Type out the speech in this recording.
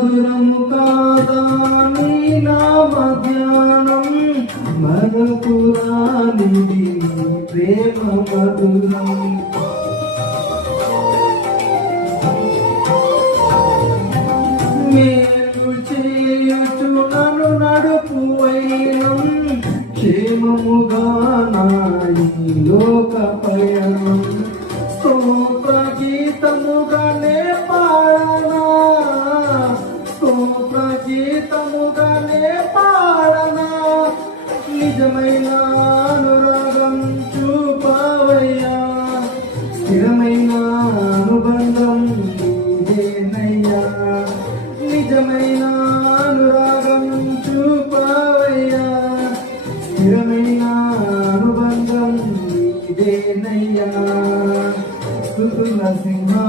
మధురము కాదా నీ నామ ధ్యానం మరపురానిది ప్రేమ మధురం మేలు చేయుచు నన్ను నడుపు వైనం క్షేమముగా నాయి లోక పయనం స్తోత్ర గీతముగానే పాడనా స్తోత్ర గీతముగానే పాడనా నిజమైన అనురాగం చూపవయ్యా స్థిరమైన అనుబంధం నీదేనయ్యా నిజమైన అనురాగం చూపవయ్యా స్థిరమైన అనుబంధం నీదేనయ్యా స్తుతుల సింహా